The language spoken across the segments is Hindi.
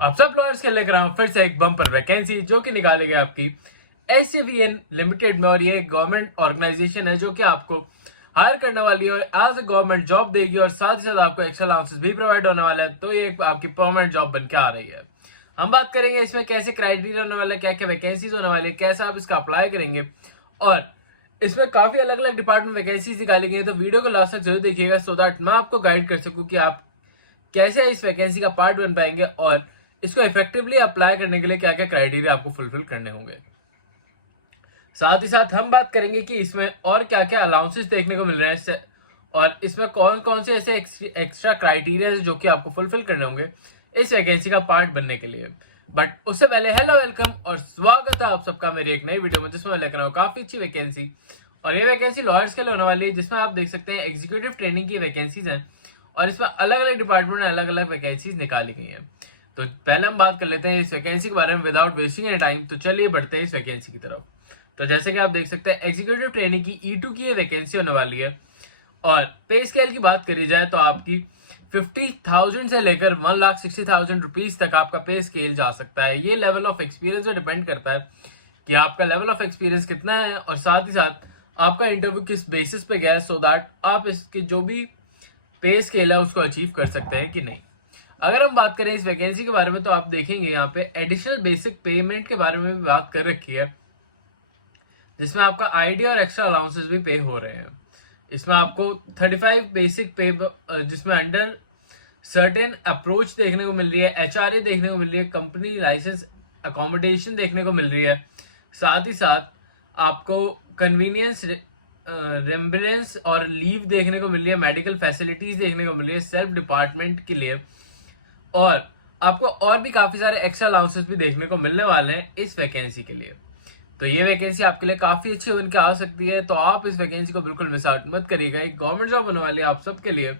आप सब लॉयर्स के लेकर आऊँ फिर से एक बम्पर वैकेंसी जो कि निकालेगी आपकी एससीवीएन लिमिटेड में। और ये एक गवर्नमेंट ऑर्गेनाइजेशन है जो कि आपको हायर करने वाली है और एज ए गवर्नमेंट जॉब देगी और साथ ही साथ आपको एक्स्ट्रा अलाउंसेस भी प्रोवाइड होने वाला है। तो ये आपकी परमानेंट जॉब बन के आ रही है। हम बात करेंगे इसमें कैसे क्राइटेरिया होने वाला है, क्या क्या वैकेंसीज होने वाली है, कैसे आप इसका अप्लाई करेंगे और इसमें काफी अलग अलग डिपार्टमेंट वैकेंसीज निकाली गई है। तो वीडियो को लास्ट तक जरूर देखिएगा सो दैट मैं आपको गाइड कर सकूं कि आप कैसे इस वैकेंसी का पार्ट बन पाएंगे और इसको इफेक्टिवली अप्लाई करने के लिए क्या क्या क्राइटेरिया आपको फुलफिल करने होंगे। साथ ही साथ हम बात करेंगे कि इसमें और क्या क्या अलाउंसेस देखने को मिल रहे हैं और इसमें कौन कौन से ऐसे एक्स्ट्रा क्राइटेरिया जो कि आपको फुलफिल करने होंगे इस वैकेंसी का पार्ट बनने के लिए। बट उससे पहले हेलो, वेलकम और स्वागत है आप सबका मेरी एक नई वीडियो में जिसमें मैं लेकर आऊँ काफी अच्छी वैकेंसी। और ये वैकेंसी लॉयर्स के लिए होने वाली है जिसमें आप देख सकते हैं एग्जीक्यूटिव ट्रेनिंग की वैकेंसीज हैं और इसमें अलग अलग डिपार्टमेंट में अलग अलग वैकेंसीज निकाली गई हैं। तो पहले हम बात कर लेते हैं इस वैकेंसी के बारे में विदाउट वेस्टिंग एनी टाइम। तो चलिए बढ़ते हैं इस वैकेंसी की तरफ। तो जैसे कि आप देख सकते हैं एग्जीक्यूटिव ट्रेनिंग की E2 की ये वैकेंसी होने वाली है और पे स्केल की बात करी जाए तो आपकी 50,000 से लेकर 1,60,000 रुपीज तक आपका पे स्केल जा सकता है। ये लेवल ऑफ एक्सपीरियंस पे डिपेंड करता है कि आपका लेवल ऑफ एक्सपीरियंस कितना है और साथ ही साथ आपका इंटरव्यू किस बेसिस पे गया है सो दैट आप इसके जो भी पे स्केल है उसको अचीव कर सकते हैं कि नहीं। अगर हम बात करें इस वैकेंसी के बारे में तो आप देखेंगे यहाँ पे एडिशनल बेसिक पेमेंट के बारे में भी बात कर रखी है जिसमें आपका आईडी और एक्स्ट्रा अलाउंसेस भी पे हो रहे हैं। इसमें आपको 35 बेसिक पे जिसमें अंडर सर्टेन अप्रोच देखने को मिल रही है, एचआरए देखने को मिल रही है, कंपनी लाइसेंस अकोमोडेशन देखने को मिल रही है। साथ ही साथ आपको कन्वीनियंस रेम्बरेंस और लीव देखने को मिल रही है, मेडिकल फैसिलिटीज देखने को मिल रही है सेल्फ डिपार्टमेंट के लिए और आपको और भी काफी सारे एक्स्ट्रा अलाउंसेस भी देखने को मिलने वाले हैं इस वैकेंसी के लिए। तो ये वैकेंसी आपके लिए काफी अच्छी बन के आ सकती है। तो आप इस वैकेंसी को बिल्कुल मिस आउट मत करिएगा, एक गवर्नमेंट जॉब होने वाली है आप सबके लिए।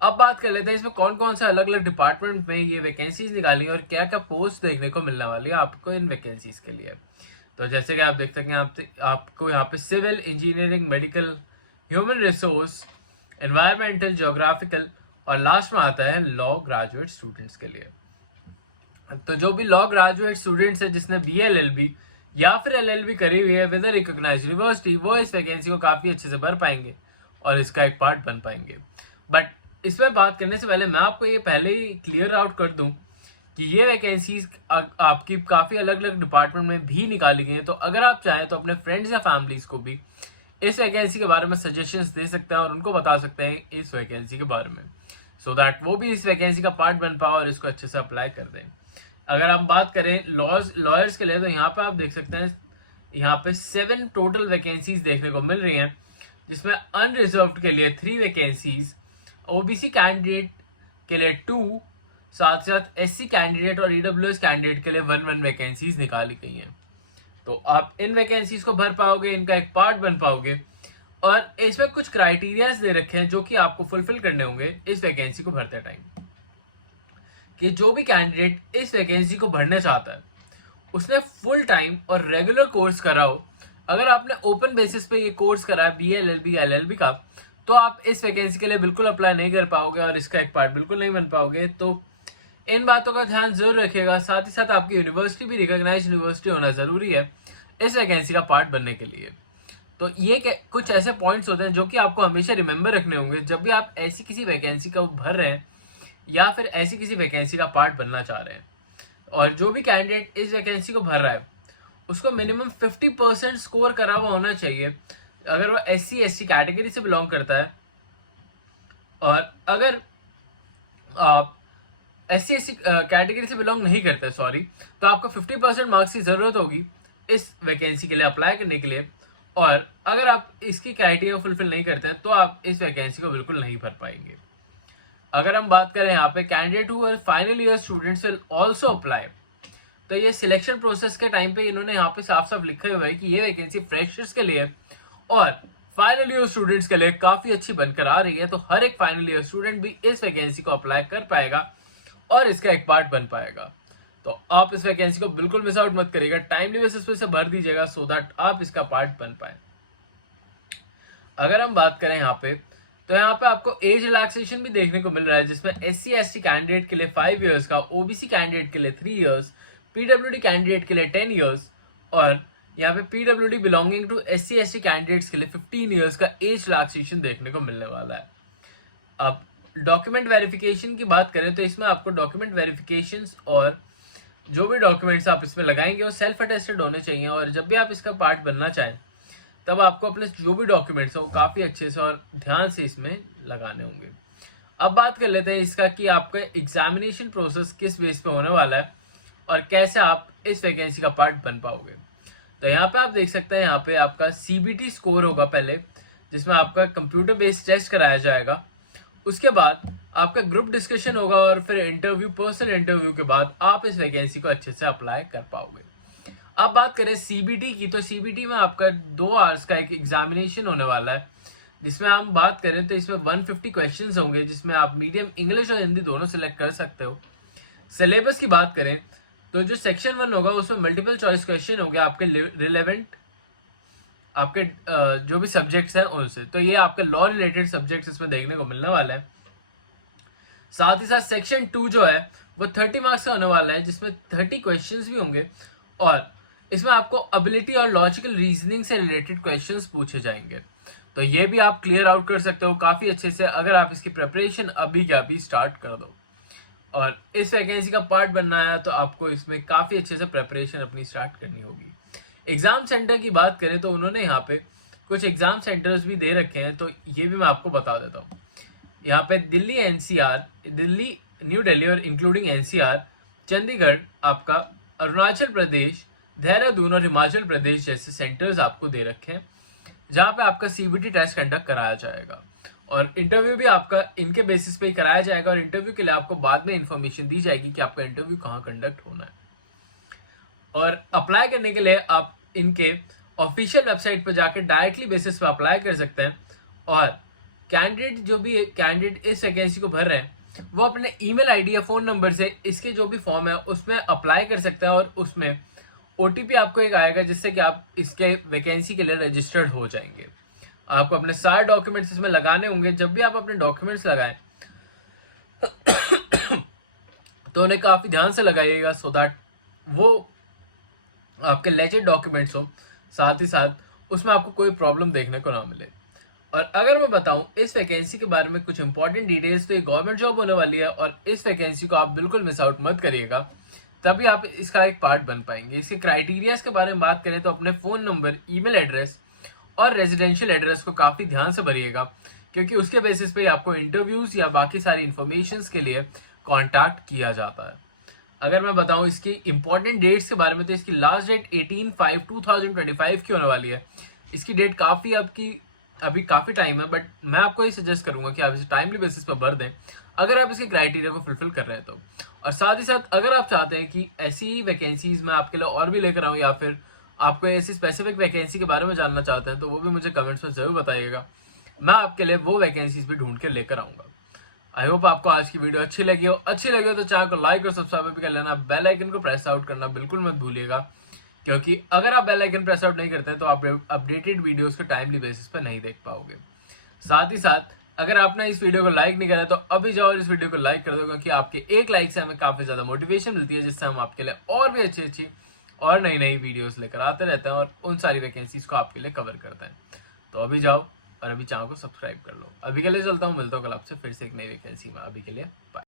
अब बात कर लेते हैं इसमें कौन कौन से अलग अलग डिपार्टमेंट में ये वैकेंसीज निकाली और क्या क्या पोस्ट देखने को मिलने वाली है आपको इन वैकेंसीज के लिए। तो जैसे कि आप देख सकते हैं आपको यहाँ पे civil engineering, medical, human resource, environmental, geographical और लास्ट में आता है लॉ ग्रेजुएट स्टूडेंट्स के लिए। तो जो भी लॉ ग्रेजुएट स्टूडेंट्स है जिसने BLLB या फिर LLB करी हुई है विद रिकॉग्नाइज्ड यूनिवर्सिटी वो इस वैकेंसी को काफी अच्छे से भर पाएंगे और इसका एक पार्ट बन पाएंगे। बट इसमें बात करने से पहले मैं आपको ये पहले ही क्लियर आउट कर दूं कि ये वैकेंसीज आपकी काफी अलग अलग डिपार्टमेंट में भी निकाली गई हैं। तो अगर आप चाहें तो अपने फ्रेंड्स या फैमिलीज को भी इस वैकेंसी के बारे में सजेशंस दे सकते हैं और उनको बता सकते हैं इस वैकेंसी के बारे में सो दैट वो भी इस वैकेंसी का पार्ट बन पाए और इसको अच्छे से अप्लाई कर दें। अगर हम बात करें लॉयर्स के लिए तो यहाँ पे आप देख सकते हैं यहाँ पे 7 टोटल वैकेंसीज देखने को मिल रही हैं जिसमें अनरिजर्व्ड के लिए 3 वैकेंसीज, OBC कैंडिडेट के लिए 2, साथ साथ SC कैंडिडेट और EWS कैंडिडेट के लिए 1 वैकेंसीज निकाली गई हैं। तो आप इन वैकेंसीज को भर पाओगे, इनका एक पार्ट बन पाओगे और इसमें कुछ क्राइटेरियाज दे रखे हैं जो कि आपको फुलफिल करने होंगे इस वैकेंसी को भरते टाइम। कि जो भी कैंडिडेट इस वैकेंसी को भरना चाहता है उसने फुल टाइम और रेगुलर कोर्स करा हो। अगर आपने ओपन बेसिस पे ये कोर्स करा है BLLB या LLB का तो आप इस वैकेंसी के लिए बिल्कुल अप्लाई नहीं कर पाओगे और इसका एक पार्ट बिल्कुल नहीं बन पाओगे। तो इन बातों का ध्यान जरूर रखिएगा। साथ ही साथ आपकी यूनिवर्सिटी भी रिकॉग्नाइज यूनिवर्सिटी होना जरूरी है इस वैकेंसी का पार्ट बनने के लिए। तो ये कुछ ऐसे पॉइंट्स होते हैं जो कि आपको हमेशा रिमेंबर रखने होंगे जब भी आप ऐसी किसी वैकेंसी का भर रहे हैं या फिर ऐसी किसी वैकेंसी का पार्ट बनना चाह रहे हैं। और जो भी कैंडिडेट इस वैकेंसी को भर रहा है उसको मिनिमम 50% स्कोर करा हुआ होना चाहिए अगर वो SC/ST कैटेगरी से बिलोंग करता है। और अगर आप SC/ST कैटेगरी से बिलोंग नहीं करते तो आपको 50% मार्क्स की जरूरत होगी इस वैकेंसी के लिए अप्लाई करने के लिए। और अगर आप इसकी क्राइटेरिया फुलफिल नहीं करते हैं तो आप इस वैकेंसी को बिल्कुल नहीं भर पाएंगे। अगर हम बात करें यहाँ पे candidate who are final year students will also apply, तो ये सिलेक्शन प्रोसेस के टाइम पे इन्होंने यहाँ पे साफ साफ लिखा हुआ है कि ये वैकेंसी फ्रेशर्स के लिए और फाइनल ईयर स्टूडेंट्स के लिए काफी अच्छी बनकर आ रही है। तो हर एक फाइनल ईयर स्टूडेंट भी इस वैकेंसी को अप्लाई कर पाएगा और इसका एक पार्ट बन पाएगा। तो आप इस वैकेंसी को बिल्कुल मिस आउट मत करिएगा, टाइमली बेसिस पे से भर दीजिएगा सो दैट आप इसका पार्ट बन पाए। अगर हम बात करें यहाँ पे तो यहाँ पे आपको एज रिलैक्सेशन भी देखने को मिल रहा है, जिसमें SC/ST कैंडिडेट के लिए 5 इयर्स का, OBC कैंडिडेट के लिए 3 इयर्स, PWD कैंडिडेट के लिए 10 इयर्स और यहाँ पे PWD belonging to SC/ST candidates के लिए 15 इयर्स का एज रिलैक्सेशन देखने को मिलने वाला है। अब डॉक्यूमेंट वेरिफिकेशन की बात करें तो इसमें आपको डॉक्यूमेंट वेरिफिकेशन और जो भी डॉक्यूमेंट्स आप इसमें लगाएंगे वो सेल्फ अटेस्टेड होने चाहिए, और जब भी आप इसका पार्ट बनना चाहें तब आपको अपने जो भी डॉक्यूमेंट्स हो काफ़ी अच्छे से और ध्यान से इसमें लगाने होंगे। अब बात कर लेते हैं इसका कि आपका एग्जामिनेशन प्रोसेस किस बेस पे होने वाला है और कैसे आप इस वैकेंसी का पार्ट बन पाओगे। तो यहाँ पे आप देख सकते हैं, यहाँ पे आपका CBT स्कोर होगा पहले, जिसमें आपका कंप्यूटर बेस्ड टेस्ट कराया जाएगा। उसके बाद आपका ग्रुप डिस्कशन होगा और फिर इंटरव्यू, पर्सनल इंटरव्यू के बाद आप इस वैकेंसी को अच्छे से अप्लाई कर पाओगे। अब बात करें CBT की, तो CBT में आपका 2 आवर्स का एक एग्जामिनेशन होने वाला है, जिसमें हम बात करें तो इसमें 150 क्वेश्चंस होंगे, जिसमें आप मीडियम इंग्लिश और हिंदी दोनों सिलेक्ट कर सकते हो। सिलेबस की बात करें तो जो सेक्शन 1 होगा उसमें मल्टीपल चॉइस क्वेश्चन होंगे आपके रिलेवेंट आपके जो भी सब्जेक्ट्स हैं उनसे, तो ये आपके लॉ रिलेटेड सब्जेक्ट्स इसमें देखने को मिलने वाला है। साथ ही साथ सेक्शन 2 जो है वो 30 मार्क्स का होने वाला है, जिसमें 30 क्वेश्चंस भी होंगे और इसमें आपको एबिलिटी और लॉजिकल रीजनिंग से रिलेटेड क्वेश्चंस पूछे जाएंगे। तो ये भी आप क्लियर आउट कर सकते हो काफ़ी अच्छे से अगर आप इसकी प्रिपरेशन अभी के अभी स्टार्ट कर दो। और इस वैकेंसी का पार्ट बनना है तो आपको इसमें काफ़ी अच्छे से प्रिपरेशन अपनी स्टार्ट करनी होगी। एग्ज़ाम सेंटर की बात करें तो उन्होंने यहाँ पे कुछ एग्ज़ाम सेंटर्स भी दे रखे हैं, तो ये भी मैं आपको बता देता हूँ। यहाँ पे दिल्ली NCR, दिल्ली, न्यू दिल्ली और इंक्लूडिंग NCR, चंडीगढ़, आपका अरुणाचल प्रदेश, देहरादून और हिमाचल प्रदेश जैसे सेंटर्स आपको दे रखे हैं, जहाँ पे आपका CBT टेस्ट कंडक्ट कराया जाएगा और इंटरव्यू भी आपका इनके बेसिस पे ही कराया जाएगा। और इंटरव्यू के लिए आपको बाद में इंफॉर्मेशन दी जाएगी कि आपका इंटरव्यू कहाँ कंडक्ट होना है। और अप्लाई करने के लिए आप इनके ऑफिशियल वेबसाइट पर जाकर डायरेक्टली बेसिस पे अप्लाई कर सकते हैं। और कैंडिडेट जो भी कैंडिडेट इस वैकेंसी को भर रहे हैं वो अपने ईमेल आईडी या फ़ोन नंबर से इसके जो भी फॉर्म है उसमें अप्लाई कर सकते हैं और उसमें OTP आपको एक आएगा, जिससे कि आप इसके वैकेंसी के लिए रजिस्टर्ड हो जाएंगे। आपको अपने सारे डॉक्यूमेंट्स इसमें लगाने होंगे। जब भी आप अपने डॉक्यूमेंट्स लगाएं तो उन्हें काफ़ी ध्यान से लगाइएगा, सो दैट वो आपके लेजिट डॉक्यूमेंट्स हो, साथ ही साथ उसमें आपको कोई प्रॉब्लम देखने को ना मिले। और अगर मैं बताऊं इस वैकेंसी के बारे में कुछ इंपॉर्टेंट डिटेल्स, तो ये गवर्नमेंट जॉब होने वाली है और इस वैकेंसी को आप बिल्कुल मिस आउट मत करिएगा, तभी आप इसका एक पार्ट बन पाएंगे। इसके क्राइटेरियाज के बारे में बात करें तो अपने फ़ोन नंबर, ईमेल एड्रेस और रेजिडेंशियल एड्रेस को काफ़ी ध्यान से भरिएगा, क्योंकि उसके बेसिस पे आपको इंटरव्यूज़ या बाकी सारी इन्फॉर्मेशन के लिए कॉन्टैक्ट किया जाता है। अगर मैं बताऊं इसकी इंपॉर्टेंट डेट्स के बारे में, तो इसकी लास्ट डेट 18/5/2025 की होने वाली है। इसकी डेट काफ़ी अभी काफ़ी टाइम है, बट मैं आपको ये सजेस्ट करूंगा कि आप इसे टाइमली बेसिस पर भर दें अगर आप इसके क्राइटेरिया को फुलफिल कर रहे हैं तो। और साथ ही साथ अगर आप चाहते हैं कि ऐसी वैकेंसीज मैं आपके लिए और भी लेकर आऊँ, या फिर आपको ऐसी स्पेसिफिक वैकेंसी के बारे में जानना चाहते हैं, तो वो भी मुझे कमेंट्स में ज़रूर बताइएगा। मैं आपके लिए वो वैकेंसीज भी ढूंढ के लेकर आऊँगा। आई होप आपको आज की वीडियो अच्छी लगी हो तो चैनल को लाइक और सब्सक्राइब भी कर लेना। बेल आइकन को प्रेस आउट करना बिल्कुल मत भूलिएगा, क्योंकि अगर आप बेल आइकन प्रेस आउट नहीं करते हैं तो आप अपडेटेड वीडियोस को टाइमली बेसिस पर नहीं देख पाओगे। साथ ही साथ अगर आपने इस वीडियो को लाइक नहीं करा तो अभी जाओ और इस वीडियो को लाइक कर दो, क्योंकि आपके एक लाइक से हमें काफ़ी ज़्यादा मोटिवेशन मिलती है, जिससे हम आपके लिए और भी अच्छी और नई वीडियोस लेकर आते रहते हैं और उन सारी वैकेंसीज को आपके लिए कवर करते हैं। तो अभी जाओ और अभी चैनल को सब्सक्राइब कर लो। अभी के लिए चलता हूँ, मिलता हूँ कल आपसे फिर से एक नई वैकेंसी में। अभी के लिए बाय।